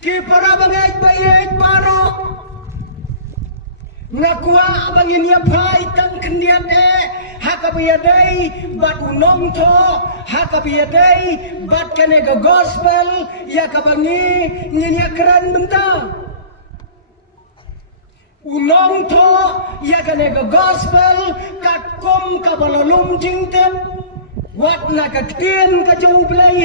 ki para bangay bayay paro ngakwa bangin ya pai tang kendiate hakabiyadai bat unong to hakabiyadai bat kanega gospel ya kabangi nginya keran benta unong to ya kanega gospel katkom kabalalum jingtem wat nakaktin kajong ublay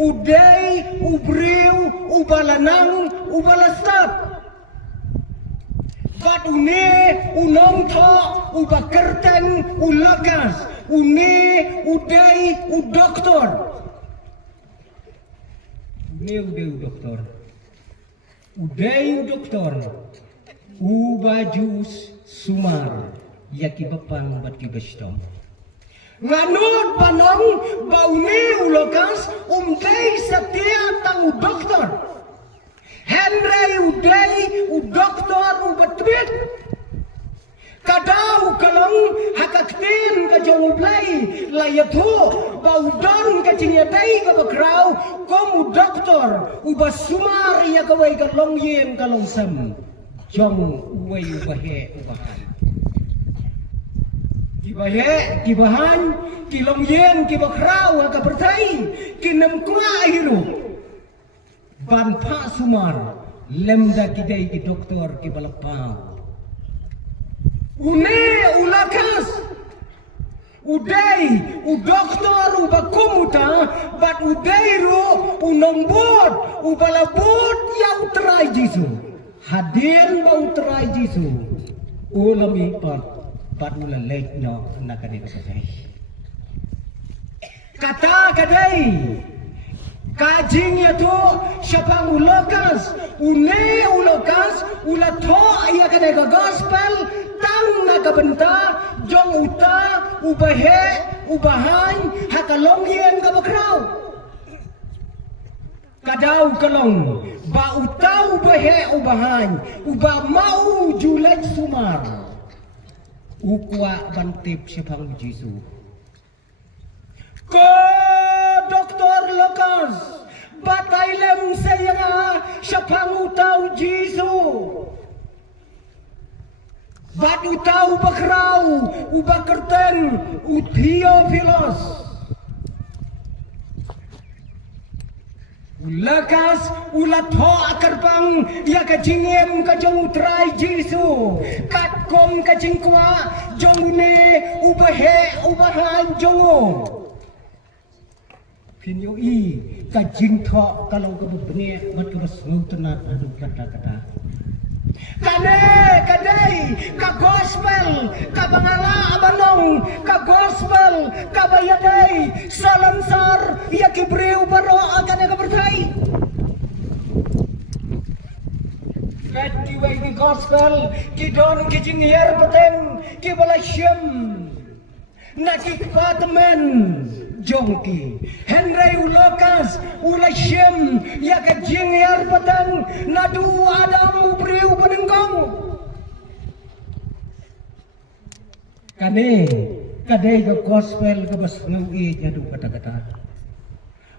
uday ubriw ubalanang ubalastat Kat une unong to ubakerten ulakas une uday udoktor uday udoktor ubajus sumar yaki bapang bat kibastom nganod panong baune ulakas umday setia tang udoktor Henry uday udoktor ubatwit kadau kalong hakaktin kajong ublay layatu baudon kajinyaday kabakraw kom udoktor ubasumar ya kaway kalong yen kalong sam jong uway ubahe ubahan kibahan kilong yen kibakraw hakapertay kinamkwa hiru ban pa sumar lemda kidai ki doktor ki balapang une ulakas uday udoktor ubakumuta bat udairu unombot ubalabot ya utrai jisu hadir ba utrai jisu ulami pat ulalek no nakani kadai kata kadai Kajing itu siapang ulokas, une ulokas, ulato iya kadega gospel, tang nagabenta, jong uta, ubahe, ubahan, hakalong yen kabakraw. Kadau kalong, ba uta ubahe ubahan, uba mau julet sumar. Ukwa bantip siapang Jisu. Ko doktor lokas batailem saya siapang utau Jisu bat utau bakrau ubakerten utiofilos ulakas ulatho akarbang ya kajingem kajong utrai Jisu katkom kajingkwa jongune ubahe ubahan jongo Pinyo kajing tho kalau kebebene mat kebesngu tenat adu kata-kata. Kane kadai ka gospel ka bangala abanong ka gospel ka bayadai salansar ya kibreu baro agane ka bertai. Kat kiwai ki gospel ki don ki jingher peteng ki balasyem nakikpatemen jongki Henry ulokas ulashem ya kajing yar patang nadu adam ubriu penengkong kane kadai ke gospel ke basnau jadu kata-kata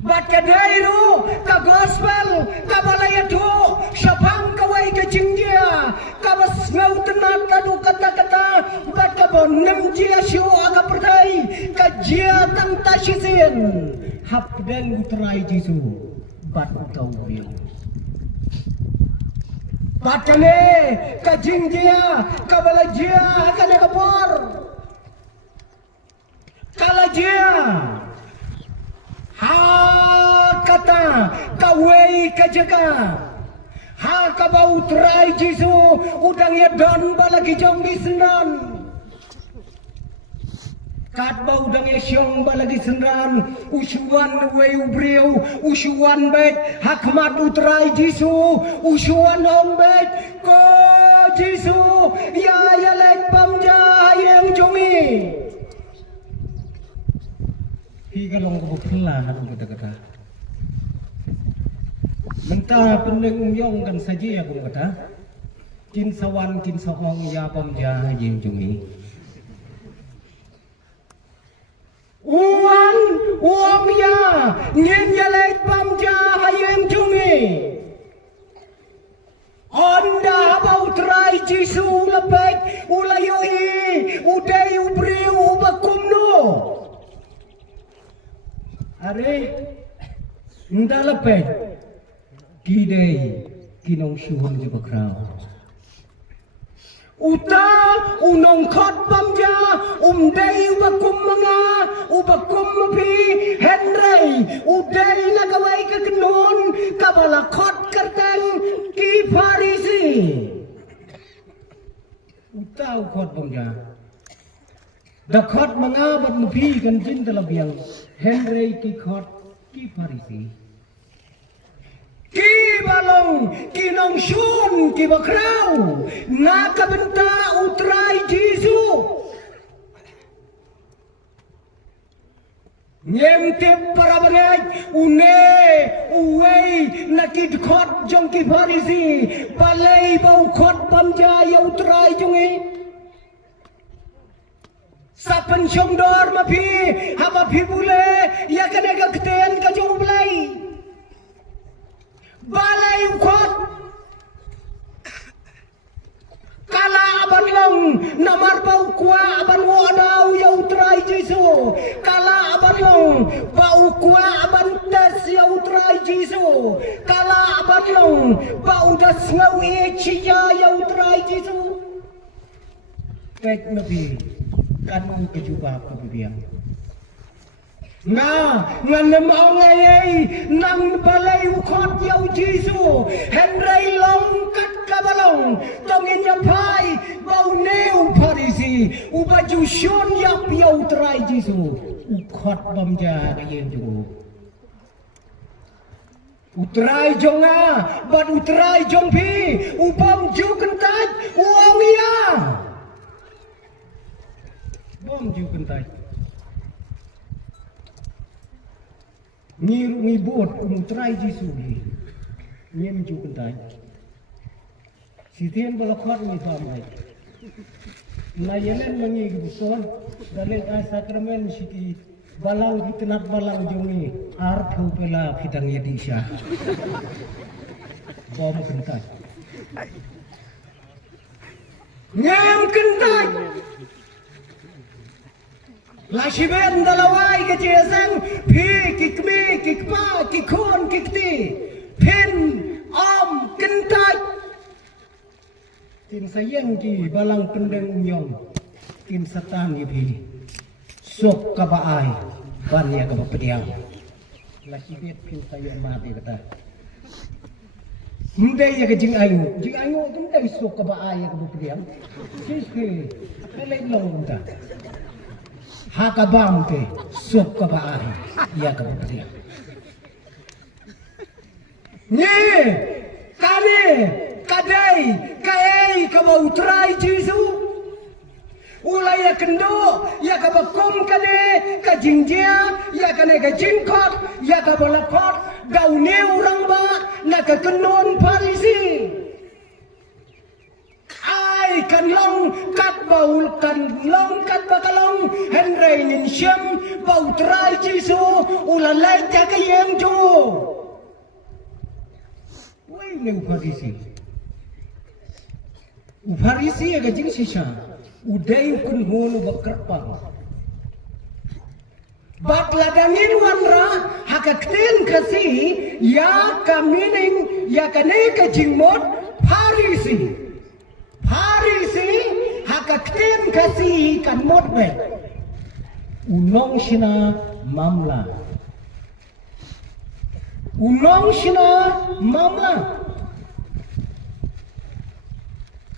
bat kadai ru ka gospel ka balayatu syapang kawai kajing dia ka basnau tenat nadu kata-kata bat ka bonem dia syu aga pertai kajia tang tashisin hapden utrai Jisu bat utau biu bat kane kajing dia kabala dia kane kapor kala dia ha kata kawei kajaga ha kabau utrai Jisu udang ya don balagi jong bisnan kat bau dang yasyong balagi senran usuan wei ubriu usuan bet hakmat utrai Jisu usuan ombet ko Jisu ya lek pamja yang jongi higalong ko pula aku kata-kata mentah peneng yong kan saja aku kata kin sawan kin saong ya pamja yang jongi uang ya ngin ya lek pamja hayeng jungi Jisu lepek ulayoi udai ubriu ubakumno. Are nda lepek kidei kinong syuhun di bakrau. Uta unong khot pamja dei ubakum mga ubakum mapi Henry udai nagawai ke kenun kabala khot kerteng ki Farisi. Uta khot pamja da khot mga bat mapi kan jin talabiang Henry ki khot ki Farisi. Ki balong kinong syun ki bakrau nakabenta utrai Jisu nyemtip para bagay une uwei nakid khot jong ki Farisi palay bau khot pamja ya utrai jongi sa pensyong dor mapi haba pi bule ya kanega kten ka jong blai balai ukot kala aban long namar bau kwa aban wadau ya utrai Jisu kala aban long bau kwa aban tes ya utrai Jisu kala aban long bau das ngau cia ya utrai Jisu pek nabi kan kejubah kebiang nga nganem away nang balay ukot yaw Jisu Henry long kat kabalong tongin yapai bau neu Farisi ubaju syun yap yaw trai Jisu ukot bamja kayen jo utrai jonga bad utrai jongpi ubam ju kentaj uang ya bam ju kentaj ngiru ngibot umutrai Jisu ni nyem ju kentai sitien balakhat ni famai na yelen mangi gibuson dalil a sakramen siti balang ditnat balang jongi arthu pela fitang yedisha bom kentai nyem kentai Lashiben dalawai kecesang pi kikmi kikpa kikon kikti pin om kentai tin sayang ki balang kendeng unyong tin satan ibi sok kabaai banya kabapediang Lashibet pin sayang mati kata mundai ya jing ayu tu mundai sok kabaai kabapediang sisi kelai long ta hakabam te sok kabaai ya kabapediang ni kane kadai kai kabautrai Jisu ulai ya kendo ya kabakom kane kajingjia ya kane kajingkot ya kabalakot daune orang ba na kakenon Farisi ai kan long kat baul kan long kat bakalong Henry nin syam bautrai Jisu ulalai jakayem jo wai ne Farisi aga jing sisa udai kun hulu bakrapang bat ladangin wanra hakakten kasi ya kamining ya kane ka jingmot Farisi hakakten kasi kan mot be unong sina mamla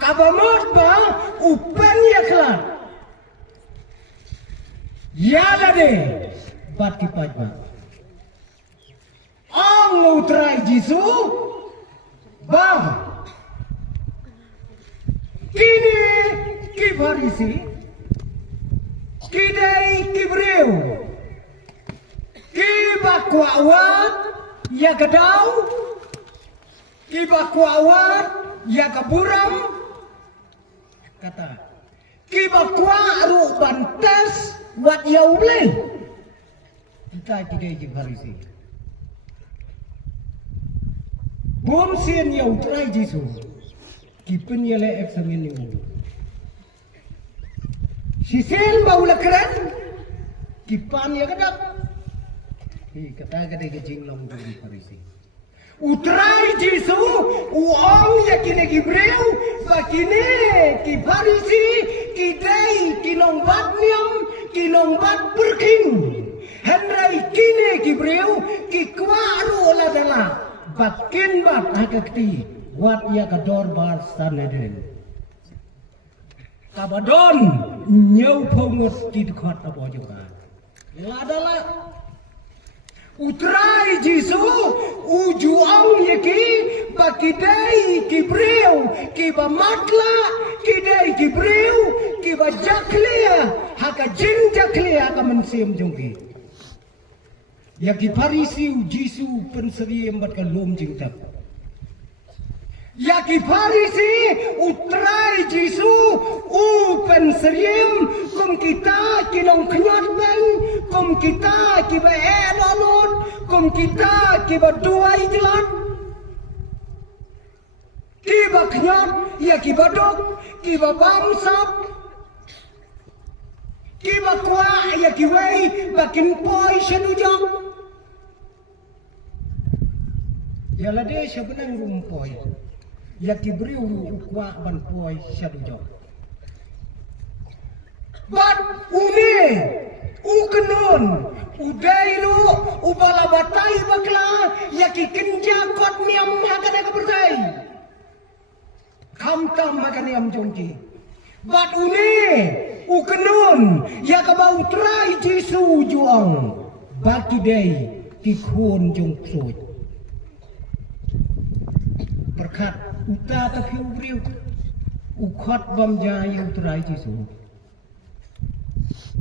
kabamot ba upan yaklan yada de bati pajma ang utrai Jisu ba kini ki Farisi kidai kibreu ki bakwawat ya gadau ki bakwawat ya kaburam kata kibakwa ru bantas wat yaule kita tidak di Farisi bom sien yau trai Jisu Kipen yale eksamen ni mulu. Sisil baula keren. Kipan ya kadap. Kata ke jinglong dari Parisi. Utrai Jesu, uang ya kini Gibril, bakine ki Parisi, ki dei, ki nongbat niam, ki nongbat berking. Henry kini Gibril, ki kwaru ladala, bakin bat hakakti, wat ya kador bar Sanhedrin. Kabadon nyau pongot ki dekat apa juga. Ladala Utrai Jesu, ujuang yaki, bakidai Gibril, kiba matla, kidai Gibril, kiba jaklia, haka jin jaklia haka mensim jongki. Yaki Parisi Jesu penseri embat kalum jingtap. Yaki Parisi utrai Jesu penseriam kum kita kinong kenyot bang kum kita kiba edolun kum kita kiba dua ijelan kiba kenyot ya kiba dok kiba bamsap kiba kwa ya kiwei bakin poi sedujak ya lade sebenang rumpoi ya kibriu ukwa ban poi sedujak. Bat uni, ukenon, udailu, ubalabatai bakla, yaki kenja kot niam makan eka berdai. Kam makan niam jongki. Bat uni, ukenon, yakabau trai Jesu juang, baki day, kikun jong kroj. Berkat uta tapi ubriu, ukot bam jaya utrai Jesu.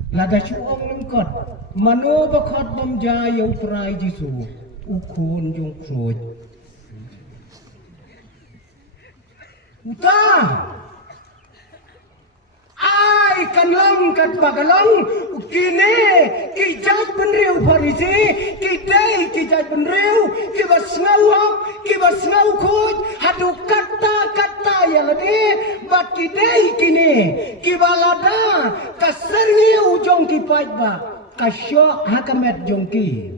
Lada chuang lengkot, mano bakot bom jaya utrai Jesu, ukun jong kroj. Uta, ai kanlang kat bagalang, kini kijat penriu Parisi, kidai kijat penriu, kibas ngau kroj, hadu kata ya lade, bat kidai kini, kibalada, kasarniu jongki pajba, kasyo hakamet jongki,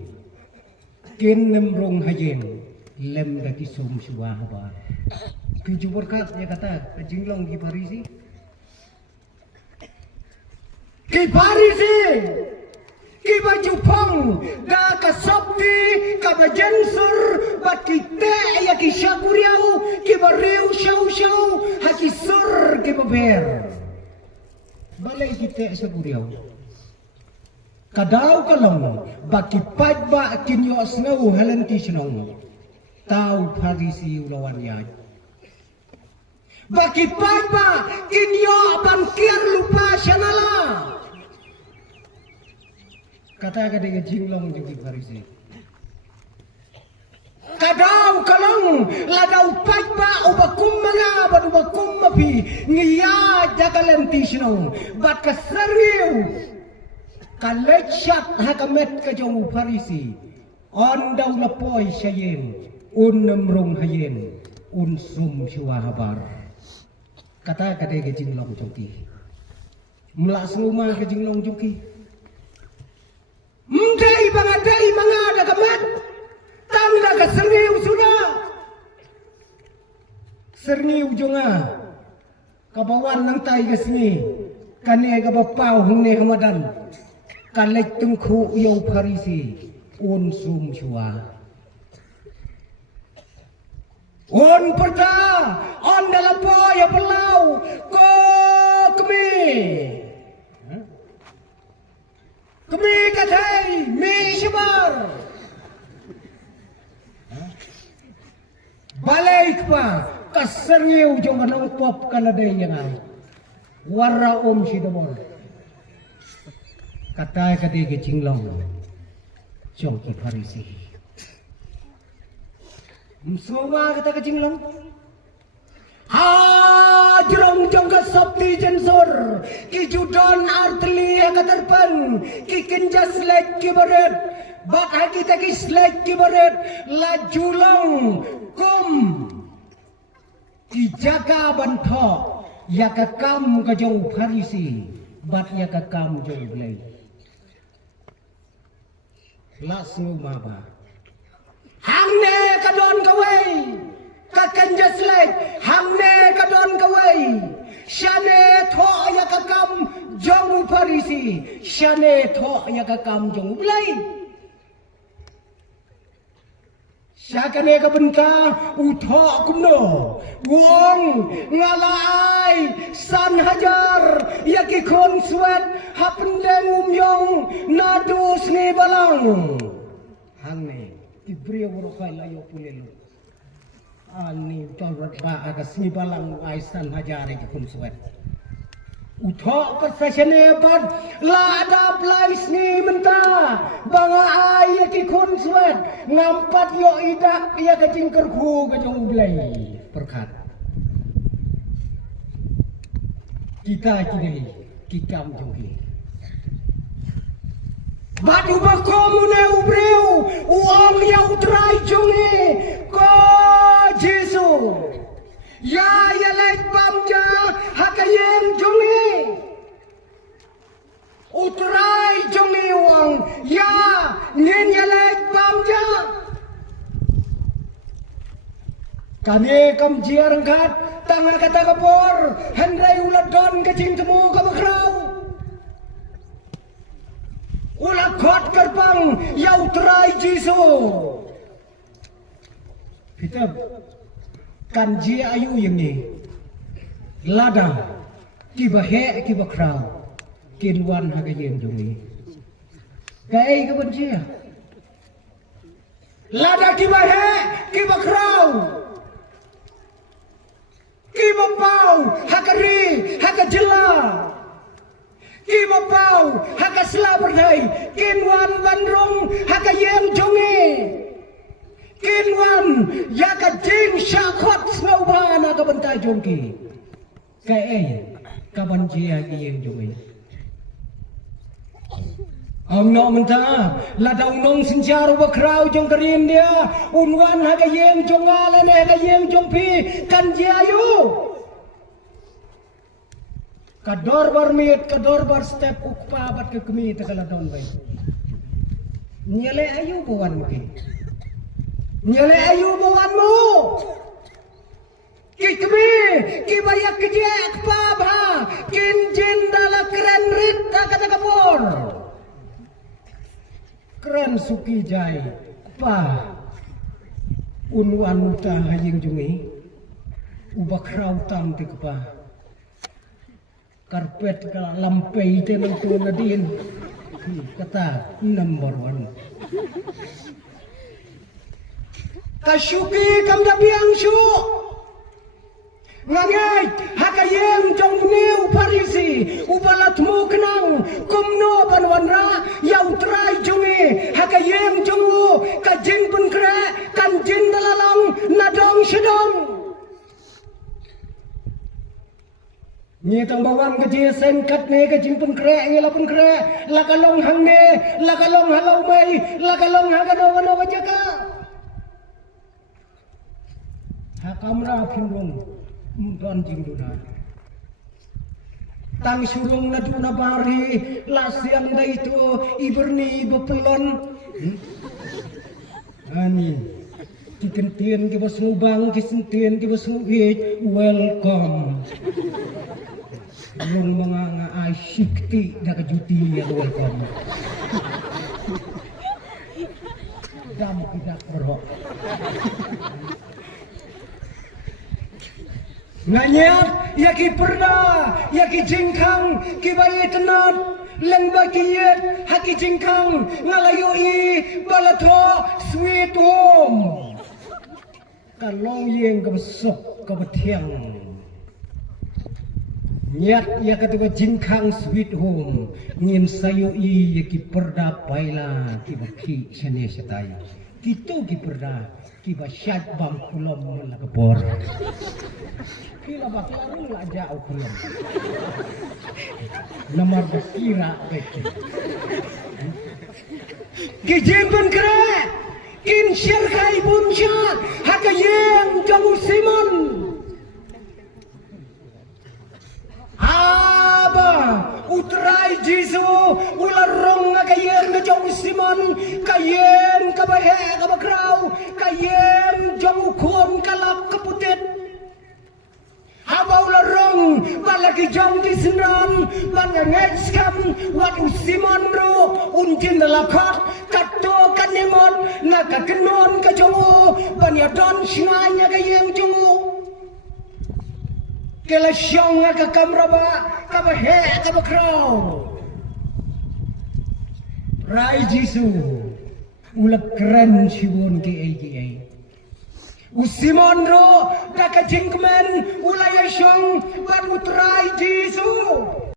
kin nemrong hajen, lem daki sum suahaba. Kejubur kat ya kata, jinglong ki Parisi. Ki Parisi, ki bajupang, da kasopti, kabajensur, bat kita ya ki syakuriau, ki bariu syau, haki sur ki baber. Balai kita syakuriau. Kadau kalong, baki pajba kinyo snau halanti senong. Tau Parisi ulawan yaj. Baki pajba kinyo bangkir lupa syanala. Kata dengan jinglong jadi Parisi. Kadau kalong ladau pajba ubakum mga bad ubakum mapi ngiya jagalenti sinong bat kasariu kalechat hakamet kajong Parisi on daw lapoy sayen nemrong hayen sum habar. Kata dengan jinglong joki. Melas rumah ke jinglong joki. Mdai bangadai mangada kamat tanda ka serniu sudah serniu jonga kabawan nang tai gasni kane ka bapau hungne hamadan kalek tungku yo Parisi sum shua on perda on dalapo ya pelau ko kemi katai mi shibar balik pa kasarniu jong anong pop kaladay yang ay warra sidamon katay kadi ke jinglong jong ki Parisi msuwa kata ke jinglong ha jerong jong ka sabti jensor ki judan artli katerpan ki kinjas lek ki baret bat haki taki slek ki baret la julong kum ki jaga bantok ya ka kam ka jong Parisi bat ya ka kam jong blai langsung maba hamne ka don ka wei ka kanjas lek hamne ka don ka wei shane tho ya ka kam jong Parisi shane tho ya ka kam jong blai Syakane ka benta uthok kumno wong ngalai san hajar yaki kon swat hapendeng umyong nadu sni balang hangne tibrio rokai layo pulelo ani tawrat ba aga sni balang ai san hajar yaki kon swat uthok persasane bad la ada plais ni menta banga ai ki kon swat ngampat yo idak ya ka cingker khu ka jong blai perkat kita kini kikam jong ki badu ba komune ubreu uang ya utrai jonge ko Jesu ya ya lek bamja hakayeng jonge utrai jonge wang ya nyen ya lek bamja kami kam jiar angkat tangan kata kapor hendrai ulat don kecing temu ka bakrau ulat kot gerbang ya utrai Jesu kita kan jia ayu yang ni lada kiba he kiba krau kinwan haga yang jongi kai ka ban jia lada kiba he kiba krau kiba pau hakari hakajela kiba pau hakasla berdai kinwan bandrung haga yang jongi Kinwan ya ka jing syakot snowbana ka bantai jongki kae ka banjia iyeng jongi amno menta la daung nong sinjaro bakrau jong kerin dia unwan ha ka yeng jongala ne ka yeng jongpi kan jiayu kador barmit kador bar step ukpa bat ke kemi takala don bai nyele ayu buan muki nyale ayu bawanmu kikmi kibayak kejek pabha kinjin dala keren rit kata kapor keren suki jai pa unwan muta haying jungi ubakrau tam ti kapa karpet kala lampai tenang tu nadin kata number 1 Kasuki kam da biang su ngangai hakayeng jong niu Parisi ubalat mu kenang kumno panwanra ya utrai jongi hakayeng jongu kajing pun kre kan jin dalalang nadong sedong ni tang bawang ke sengkat ne ke jing pun kre ngela pun kre lakalong hang ne lakalong halau mai lakalong hagano wajaka hakamra phimrong don jingduna tang surung na duna bari lasyang da itu iberni bepelon ani dikentien ki bos ngubang kisentien ki bos ngit welcome long mga ai sikti da kajuti ya welcome dam kita perok nganyat yaki perda yaki jingkang kibayi tenat lengba kiyet haki jingkang ngalayui balato sweet home kalong yeng kabesok kabetiang nyat ya ketua jingkang sweet home ngin sayui yaki perda paila kibaki sene setai gitu ki perda kiba syad bang kulom la kebor kila baklarung la jauh kulom nomor berkira beki kijimpen kere kin syarkai bumsyad hakayeng jamu simon bakrau kayem jong ukon kalak keputit. Habau larong balaki jong di senam banyak skam wat usiman ro unjin dalakot kato kanemon naga kenon ka jongo banyak don sinanya kayem jongo. Kela syong ka kamraba ka bahe ka bakrau. Rai Jisu ulak keren siwon ke ai. Usimon ro ka jingmen ulaya syong bat utrai Jisu.